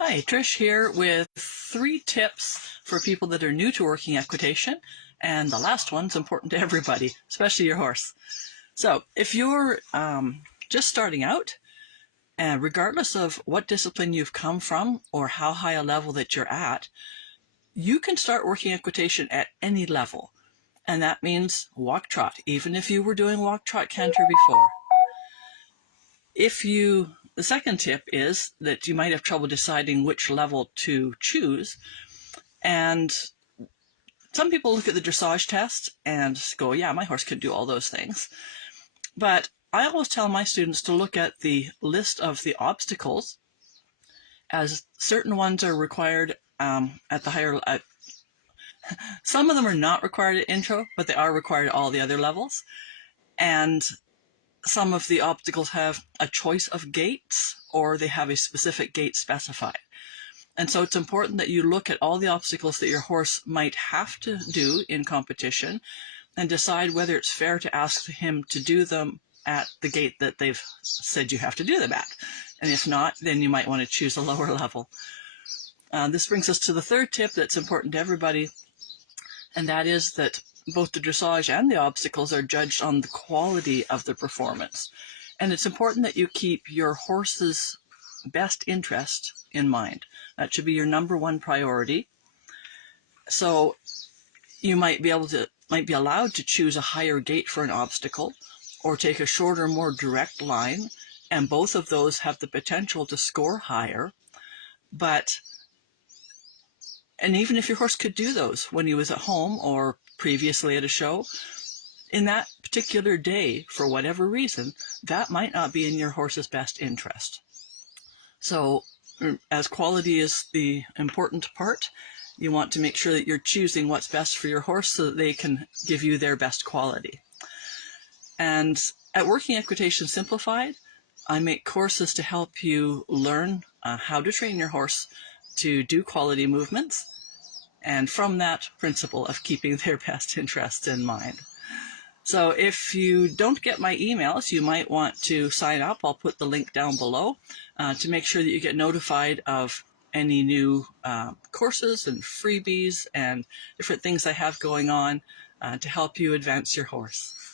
Hi, Trish here with 3 tips for people that are new to working equitation, and the last one's important to everybody, especially your horse. So if you're just starting out, and regardless of what discipline you've come from or how high a level that you're at, you can start working equitation at any level. And that means walk trot, even if you were doing walk trot canter before. The second tip is that you might have trouble deciding which level to choose. And some people look at the dressage test and go, yeah, my horse could do all those things. But I always tell my students to look at the list of the obstacles, as certain ones are required at the higher. Some of them are not required at intro, but they are required at all the other levels. And some of the obstacles have a choice of gaits, or they have a specific gait specified. And so it's important that you look at all the obstacles that your horse might have to do in competition and decide whether it's fair to ask him to do them at the gait that they've said you have to do them at. And if not, then you might want to choose a lower level. This brings us to the third tip that's important to everybody, and that is that both the dressage and the obstacles are judged on the quality of the performance. And it's important that you keep your horse's best interest in mind. That should be your number one priority. So you might be allowed to choose a higher gait for an obstacle or take a shorter, more direct line, and both of those have the potential to score higher. And even if your horse could do those when he was at home or previously at a show, in that particular day, for whatever reason, that might not be in your horse's best interest. So as quality is the important part, you want to make sure that you're choosing what's best for your horse so that they can give you their best quality. And at Working Equitation Simplified, I make courses to help you learn how to train your horse to do quality movements, and from that principle of keeping their best interests in mind. So if you don't get my emails, you might want to sign up. I'll put the link down below to make sure that you get notified of any new courses and freebies and different things I have going on to help you advance your horse.